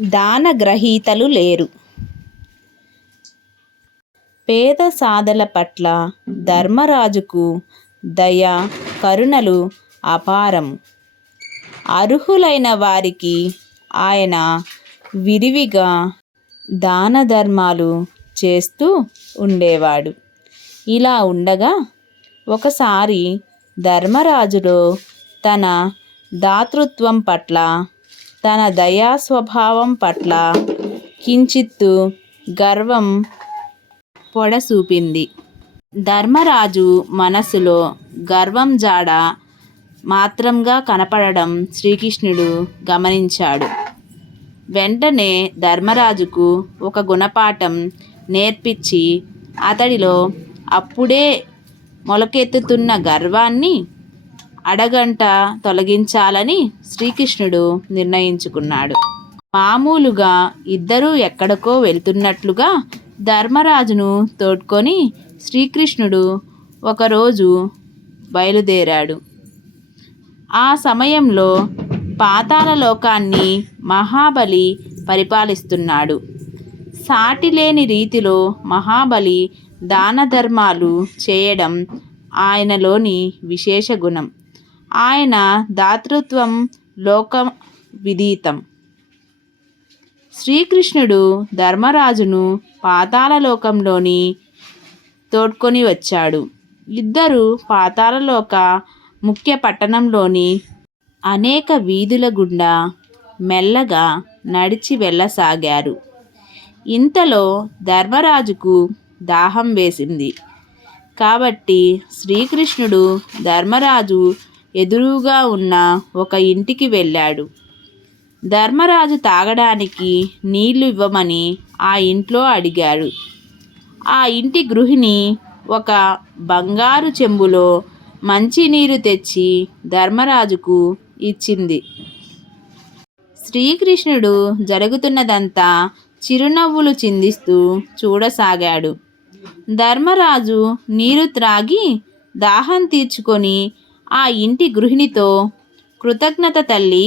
దానగ్రహీతలు లేరు. పేద సాధల పట్ల ధర్మరాజుకు దయ కరుణలు అపారం. అర్హులైన వారికి ఆయన విరివిగా దాన ధర్మాలు చేస్తూ ఉండేవాడు. ఇలా ఉండగా ఒకసారి ధర్మరాజులో తన దాతృత్వం పట్ల తన దయా స్వభావం పట్ల కించిత్తు గర్వం పొడసూపింది. ధర్మరాజు మనసులో గర్వం జాడ మాత్రంగా కనపడడం శ్రీకృష్ణుడు గమనించాడు. వెంటనే ధర్మరాజుకు ఒక గుణపాఠం నేర్పించి అతడిలో అప్పుడే మొలకెత్తుతున్న గర్వాన్ని అడగంట తొలగించాలని శ్రీకృష్ణుడు నిర్ణయించుకున్నాడు. మామూలుగా ఇద్దరూ ఎక్కడికో వెళ్తున్నట్లుగా ధర్మరాజును తోడ్కొని శ్రీకృష్ణుడు ఒకరోజు బయలుదేరాడు. ఆ సమయంలో పాతాళలోకాన్ని మహాబలి పరిపాలిస్తున్నాడు. సాటిలేని రీతిలో మహాబలి దాన ధర్మాలు చేయడం ఆయనలోని విశేష గుణం. ఆయన దాతృత్వం లోక విదితం శ్రీకృష్ణుడు ధర్మరాజును పాతాళలోకంలోని తోడ్కొని వచ్చాడు. ఇద్దరు పాతాళలోక ముఖ్య పట్టణంలోని అనేక వీధుల గుండా మెల్లగా నడిచి వెళ్ళసాగారు. ఇంతలో ధర్మరాజుకు దాహం వేసింది. కాబట్టి శ్రీకృష్ణుడు ధర్మరాజు ఎదురుగా ఉన్న ఒక ఇంటికి వెళ్ళాడు. ధర్మరాజు తాగడానికి నీళ్ళు ఇవ్వమని ఆ ఇంట్లో అడిగాడు ఆ ఇంటి గృహిణి ఒక బంగారు చెంబులో మంచినీరు తెచ్చి ధర్మరాజుకు ఇచ్చింది. శ్రీకృష్ణుడు జరుగుతున్నదంతా చిరునవ్వులు చిందిస్తూ చూడసాగాడు. ధర్మరాజు నీరు త్రాగి దాహం తీర్చుకొని ఆ ఇంటి గృహిణితో కృతజ్ఞత తల్లి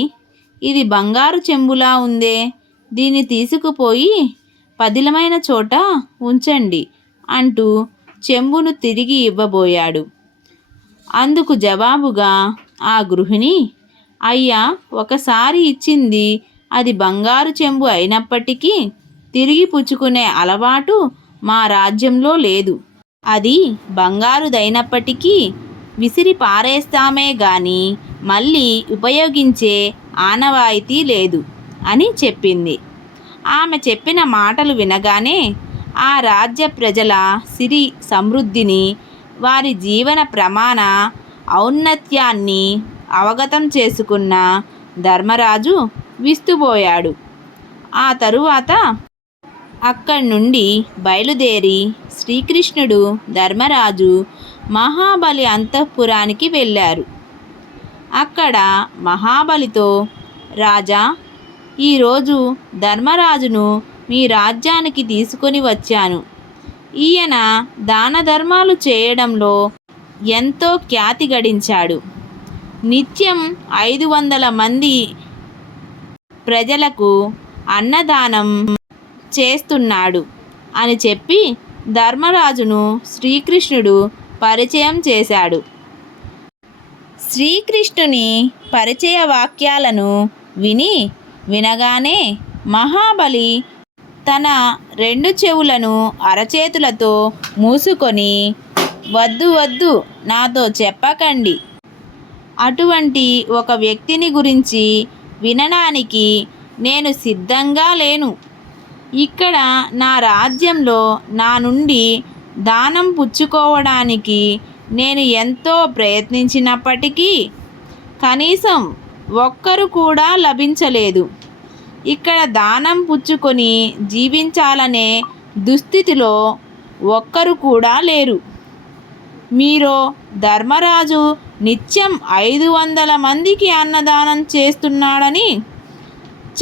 ఇది బంగారు చెంబులా ఉందే. దీన్ని తీసుకుపోయి పదిలమైన చోట ఉంచండి అంటూ చెంబును తిరిగి ఇవ్వబోయాడు. అందుకు జవాబుగా ఆ గృహిణి అయ్యా ఒకసారి ఇచ్చింది అది బంగారు చెంబు అయినప్పటికీ తిరిగి పుచ్చుకునే అలవాటు మా రాజ్యంలో లేదు. అది బంగారుదైనప్పటికీ విసిరి పారేస్తామే గాని మళ్ళీ ఉపయోగించే ఆనవాయితీ లేదు అని చెప్పింది. ఆమె చెప్పిన మాటలు వినగానే ఆ రాజ్య ప్రజల సిరి సమృద్ధిని వారి జీవన ప్రమాణ ఔన్నత్యాన్ని అవగతం చేసుకున్న ధర్మరాజు విస్తుపోయాడు. ఆ తరువాత అక్కడి నుండి బయలుదేరి శ్రీకృష్ణుడు ధర్మరాజు మహాబలి అంతఃపురానికి వెళ్ళారు. అక్కడ మహాబలితో రాజా ఈరోజు ధర్మరాజును మీ రాజ్యానికి తీసుకొని వచ్చాను. ఈయన దాన ధర్మాలు చేయడంలో ఎంతో ఖ్యాతి గడించాడు. నిత్యం ఐదు వందల మంది ప్రజలకు అన్నదానం చేస్తున్నాడు అని చెప్పి ధర్మరాజును శ్రీకృష్ణుడు పరిచయం చేశాడు. శ్రీకృష్ణుని పరిచయ వాక్యాలను విని వినగానే మహాబలి తన రెండు చెవులను అరచేతులతో మూసుకొని వద్దు వద్దు నాతో చెప్పకండి. అటువంటి ఒక వ్యక్తిని గురించి వినడానికి నేను సిద్ధంగా లేను. ఇక్కడ నా రాజ్యంలో నా నుండి దానం పుచ్చుకోవడానికి నేను ఎంతో ప్రయత్నించినప్పటికీ కనీసం ఒక్కరు కూడా లభించలేదు. ఇక్కడ దానం పుచ్చుకొని జీవించాలనే దుస్థితిలో ఒక్కరు కూడా లేరు. మీరో ధర్మరాజు నిత్యం ఐదు వందల మందికి అన్నదానం చేస్తున్నాడని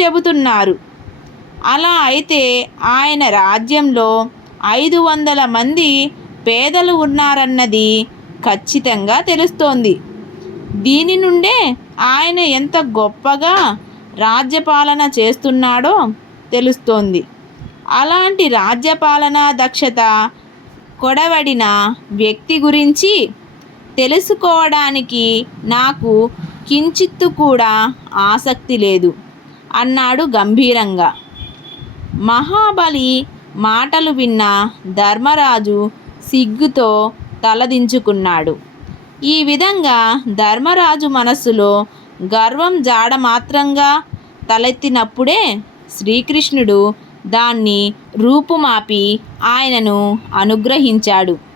చెబుతున్నారు. అలా అయితే ఆయన రాజ్యంలో ఐదు వందల మంది పేదలు ఉన్నారన్నది ఖచ్చితంగా తెలుస్తోంది. దీని నుండే ఆయన ఎంత గొప్పగా రాజ్యపాలన చేస్తున్నాడో తెలుస్తోంది. అలాంటి రాజ్యపాలన దక్షత కొడవడిన వ్యక్తి గురించి తెలుసుకోవడానికి నాకు కించిత్తు కూడా ఆసక్తి లేదు అన్నాడు గంభీరంగా. మహాబలి మాటలు విన్న ధర్మరాజు సిగ్గుతో తలదించుకున్నాడు. ఈ విధంగా ధర్మరాజు మనస్సులో గర్వం జాడ మాత్రంగా తలెత్తినప్పుడే శ్రీకృష్ణుడు దాన్ని రూపుమాపి ఆయనను అనుగ్రహించాడు.